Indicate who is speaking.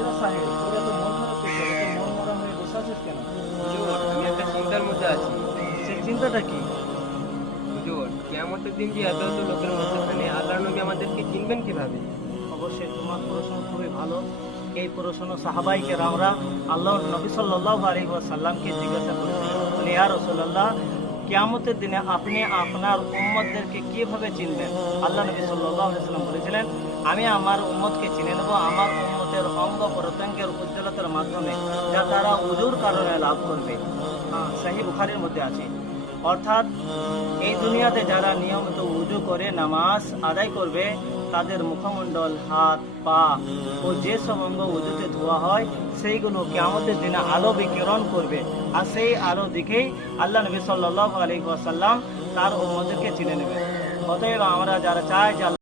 Speaker 1: কিরা সাহেব তোর এত মন খারাপ করছে এত মন মরা হয়ে বসে আছিস কেন
Speaker 2: হুজুর আমি একটা চিন্তার মধ্যে আছি
Speaker 1: সেই চিন্তাটা কি
Speaker 2: হুজুর কেমতের দিন যে এত এত লোকের মধ্যখানে আল্লাহ নবী আমাদেরকে চিনবেন কীভাবে
Speaker 1: অবশ্যই তোমার প্রশ্ন খুবই ভালো এই প্রশ্ন সাহাবাইকে রামরা আল্লাহ নবী সাল্লাহ আলী সাল্লামকে জিজ্ঞাসা করেছিলেন ইয়া রসুল্লাহ কিয়ামতের দিনে আপনি আপনার উম্মতদেরকে কীভাবে চিনবেন? আল্লাহ নবী সাল্লাম বলেছিলেন, আমি আমার উম্মতকে চিনে নেব আমার উম্মতের অঙ্গ প্রত্যঙ্গের উজ্জ্বলতার মাধ্যমে, যা তারা উজুর কারণে লাভ করবে। সেই সাহি বুখারির মধ্যে আছে। অর্থাৎ এই দুনিয়াতে যারা নিয়মিত উজু করে, নামাজ আদায় করবে তাদের মুখমণ্ডল, হাত, পা ও যে সব অঙ্গ উজুতে ধোয়া হয়, সেইগুলো কেমতের দিনে আলো বিকিরণ করবে। আর সেই আলো দেখেই আল্লাহ নবী সাল্লাহ আলী ওয়াসাল্লাম তার ওমদেরকে চিনে নেবে অতএব আমরা যারা চাই যে